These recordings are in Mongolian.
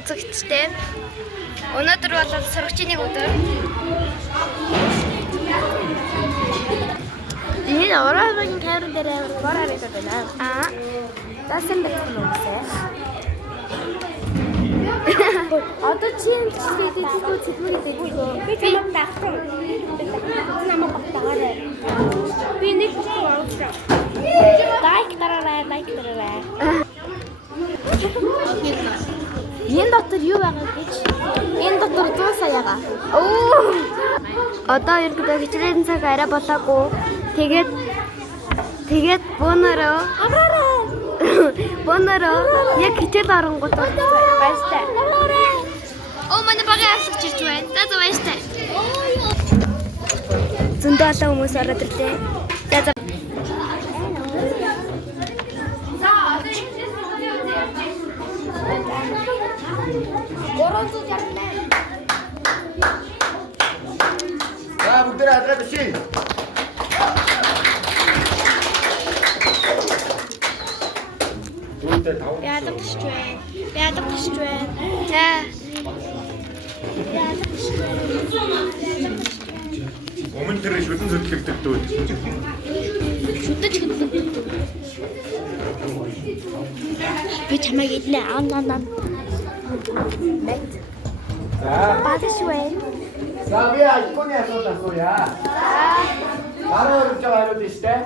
үзэгчтэй. Өнөөдөр бол сургачийн өдөр. Энэ ороогийн камерын дээр бороо хийдэг байна. Тасан бэлтгэн үсэ. Одоо чинь тийгүү цэцмэрэдэг. Би чамд даахгүй. Намайг багтаагаарай. Би нэг фото оруулах. Лайк дараарай. Энэ дотор юу байгаа гэж? Энэ дотор дуу саяга. Одоо ерөнхийдөө хичээлийн цаг арай болоогүй. Тэгээд бонороо яг хичээл оронгууд баяртай. Манай багийн авлагч ирж байна. За баяртай. Зөндөө олон хүмүүс ороод ирлээ. За. За бүгд хадгаад чи. Яадаг байна. За. Өмнө тэр шүдэн зөвлөгддөг дүү. Шүдэж хөдлөг. Би чамайг иднэ. Мэт. За. Бадшвэн. За би айконы асууя. Бараа өрөж байгаа юу тийштэй?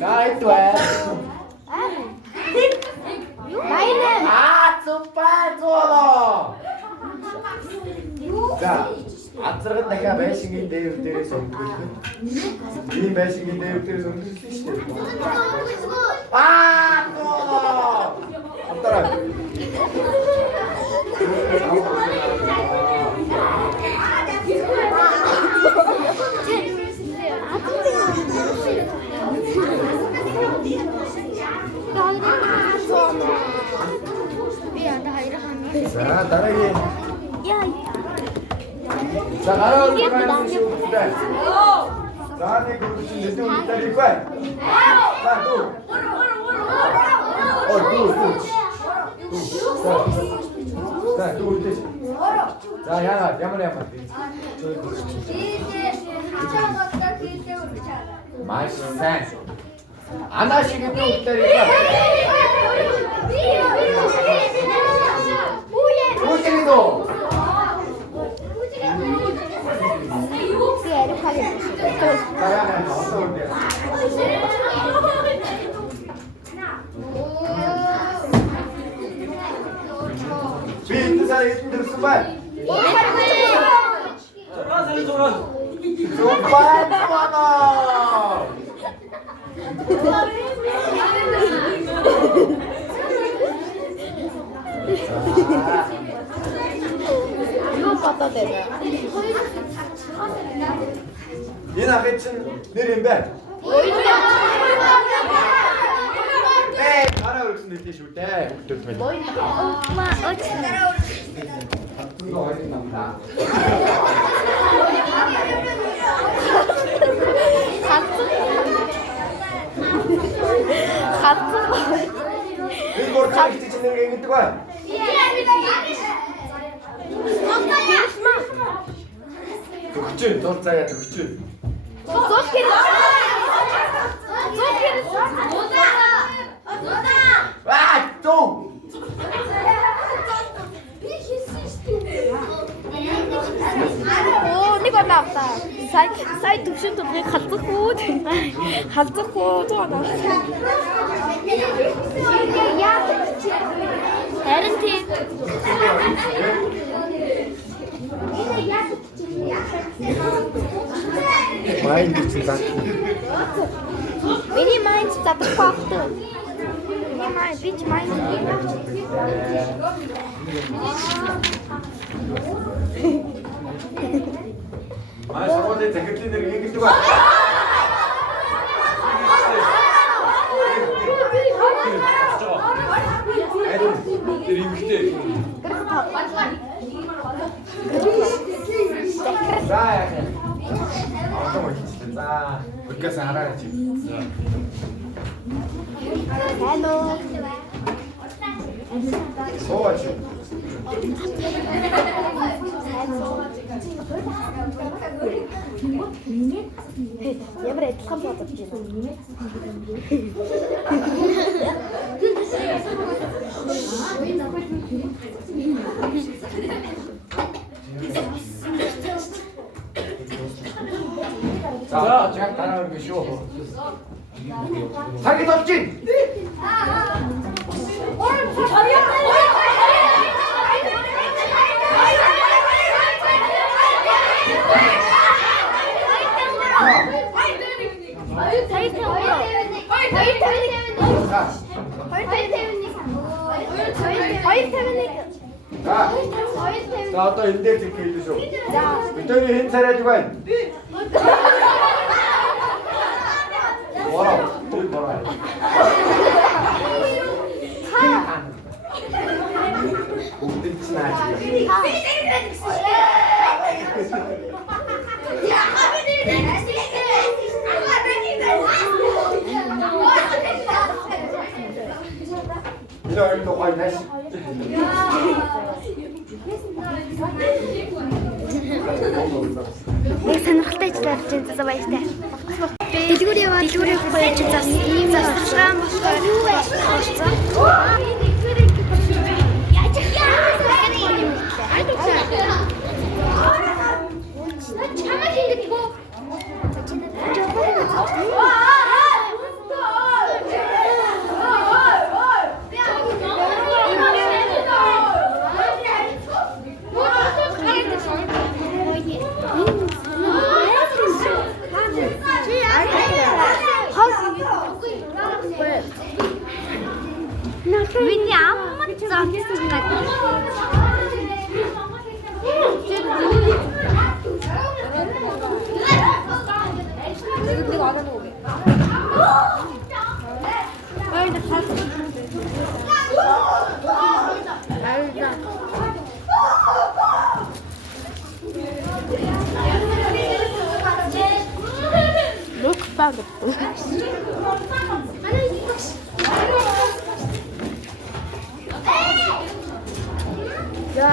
За идвэ. Супер золоо. За азаргад дахиад байшингийн дээрээс өнгөрөх. Ийм байшингийн дээрээс өнгөрөх шүү дээ. Золоо. Амтараа. За дараагийн. За гараа өргөж байна шүү дээ. За нэг үгүй нэдэ үлдээд бай. За дүү. Дүү. За дүү үлдээж. За ямар. Маш сайн. Ана шиг үлдээд бай. Уучлаарай. Bin sen yetindirsin ben. Soran. Sopan bana. Юу бодоод байна? Энэ ахын чинь нэр юм бэ? Гараа өргөсөн дээ шүү дээ. Хүүхдүүд минь. Энэ борцоо их чинь нэр ингэдэг бай. Төгчөн, зур цаая төгчөн. Туу. Нэг онавта. Сая төвшин төвийг халдах уу? Зуунаа. Харин тийм. Майн гэсэн зан. Миний майнд задах багтаа. Бич майнд. Май сарвалын захирлын нэр ингэдэг ба. Тэр ингэдэг. За яах вэ? За, бүгээс хараа чи. Hello. Сууж. Ямар адилхан бодож байна. 자, 제가 따라오는 게 쉬워. 자기 덮친. 자, 어떤 인덱스 이렇게 해주쇼. 그때는 힘차려주고. 뭐라? 또 뭐라? 이런 거 거의 다시. Нэг сонирхолтой ажил хийж байгаа за баяртай. Дэлгүүр яваад дэлгүүрийг хөөж зас ийм засран болохоор болсон. Чамаа хийгээд гоо. Миний аммад зогссон гэдэг. Нэг орно уу? Ойд хас. Look found it. Ya,